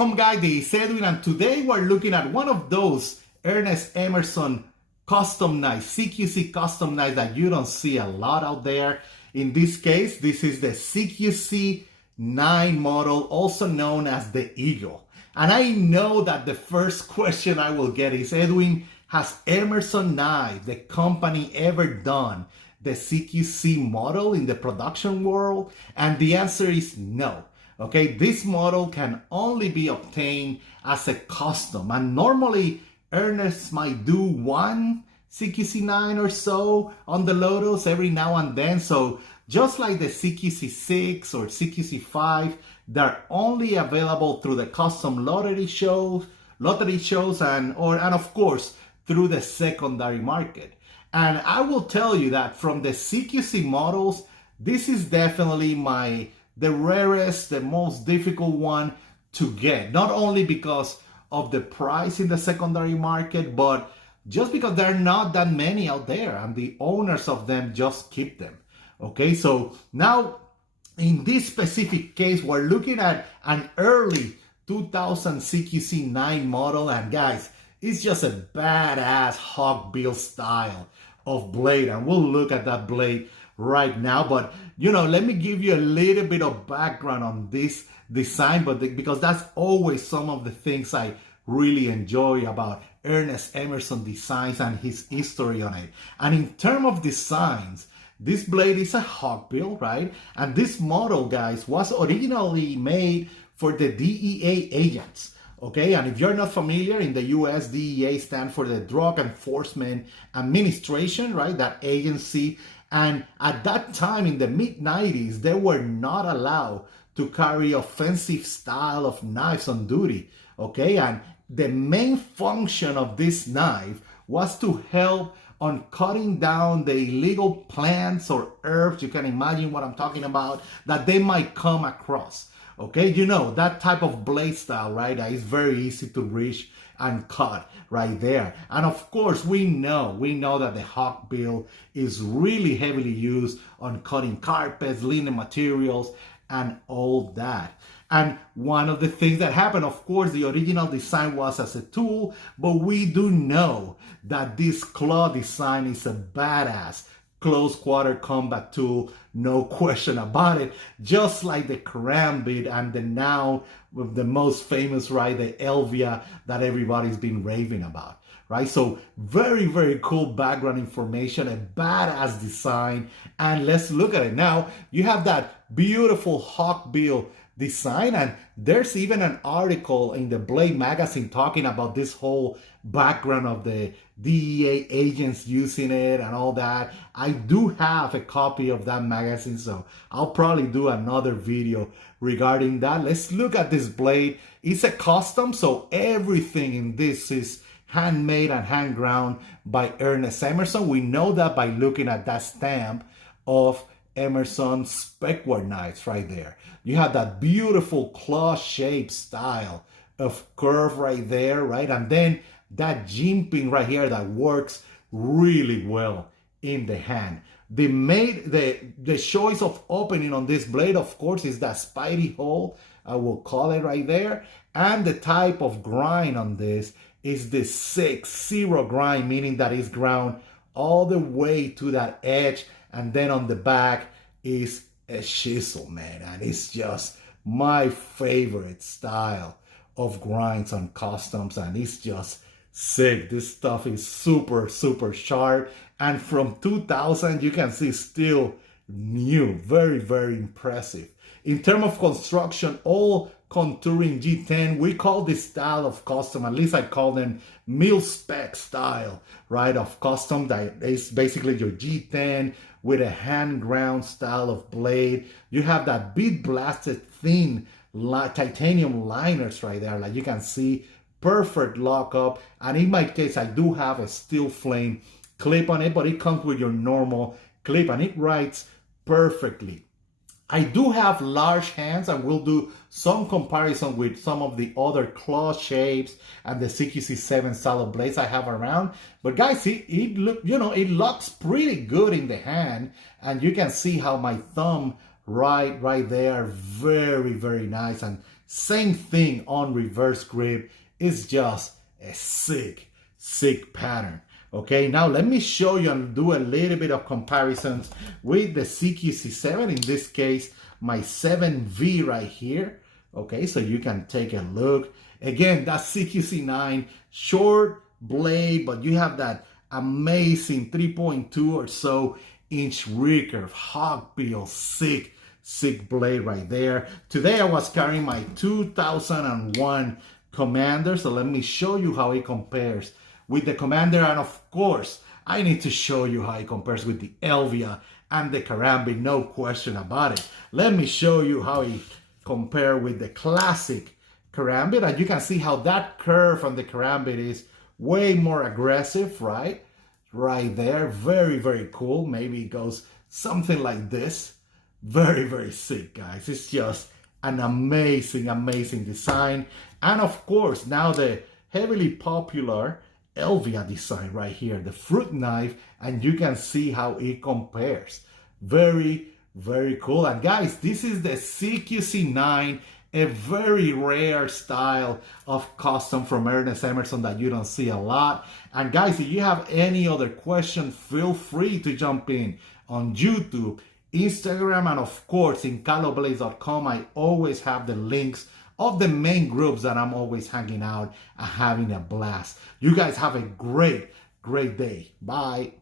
Welcome guys, this is Edwin, and today we're looking at one of those Ernest Emerson custom knives, CQC custom knives that you don't see a lot out there. In this case, this is the CQC-9 model, also known as the Eagle. And I know that the first question I will get is, Edwin, has Emerson Knives, the company, ever done the CQC model in the production world? And the answer is no. Okay, this model can only be obtained as a custom, and normally Ernest might do one CQC-9 or so on the Lotus every now and then. So just like the CQC-6 or CQC-5, they're only available through the custom lottery shows, and of course through the secondary market. And I will tell you that from the CQC models, this is definitely the rarest, the most difficult one to get. Not only because of the price in the secondary market, but just because there are not that many out there and the owners of them just keep them. Okay, so now in this specific case, we're looking at an early 2000 CQC-9 model, and guys, it's just a badass hawkbill style of blade, and we'll look at that blade right now. But let me give you a little bit of background on this design, because that's always some of the things I really enjoy about Ernest Emerson designs and his history on it. And in terms of designs, this blade is a hawkbill, right? And this model, guys, was originally made for the DEA agents. Okay, and if you're not familiar, in the US, DEA stands for the Drug Enforcement Administration, right? That agency. And at that time, in the mid-90s, they were not allowed to carry offensive style of knives on duty. Okay, and the main function of this knife was to help on cutting down the illegal plants or herbs, you can imagine what I'm talking about, that they might come across. Okay, that type of blade style, right? That is very easy to reach and cut right there. And of course, we know that the hawkbill is really heavily used on cutting carpets, linen materials, and all that. And one of the things that happened, of course, the original design was as a tool, but we do know that this claw design is a badass close quarter combat tool, no question about it. Just like the Karambit and the now the most famous, right, the Elvia that everybody's been raving about, right? So very, very cool background information, a badass design. And let's look at it now. You have that beautiful hawkbill design, and there's even an article in the Blade magazine talking about this whole background of the DEA agents using it and all that. I do have a copy of that magazine, so I'll probably do another video regarding that. Let's look at this blade. It's a custom, so everything in this is handmade and hand ground by Ernest Emerson. We know that by looking at that stamp of Emerson specward knives right there. You have that beautiful claw-shaped style of curve right there, right? And then that jimping right here that works really well in the hand. The choice of opening on this blade, of course, is that spidey hole, I will call it right there. And the type of grind on this is the 6-0 grind, meaning that it's ground all the way to that edge. And then on the back is a chisel, man. And it's just my favorite style of grinds on customs. And it's just sick. This stuff is super, super sharp. And from 2000, you can see still new. Very, very impressive. In terms of construction, all contouring G10, we call this style of custom, at least I call them mil-spec style, right, of custom. That is basically your G10 with a hand ground style of blade. You have that bead blasted thin titanium liners right there, like you can see, perfect lockup. And in my case, I do have a steel flame clip on it, but it comes with your normal clip and it writes perfectly. I do have large hands, and we'll do some comparison with some of the other claw shapes and the CQC-7 style of blades I have around. But guys, it looks pretty good in the hand, and you can see how my thumb right there, very, very nice, and Same thing on reverse grip. It's just a sick pattern. Okay, now let me show you and do a little bit of comparisons with the CQC-7, in this case, my 7V right here. Okay, so you can take a look. Again, that CQC-9, short blade, but you have that amazing 3.2 or so inch recurve, hogbill, sick blade right there. Today I was carrying my 2001 Commander, so let me show you how it compares with the Commander, and of course, I need to show you how it compares with the Elvia and the Karambit, no question about it. Let me show you how it compares with the classic Karambit, and you can see how that curve on the Karambit is way more aggressive, right? Right there, very cool. Maybe it goes something like this. Very sick, guys. It's just an amazing design. And of course, now the heavily popular Elvia design right here, the fruit knife, and you can see how it compares. Very cool. And guys, this is the CQC-9, a very rare style of custom from Ernest Emerson that you don't see a lot. And guys, if you have any other question, feel free to jump in on YouTube, Instagram, and of course in caloblaze.com. I always have the links of the main groups that I'm always hanging out and having a blast. You guys have a great day. Bye.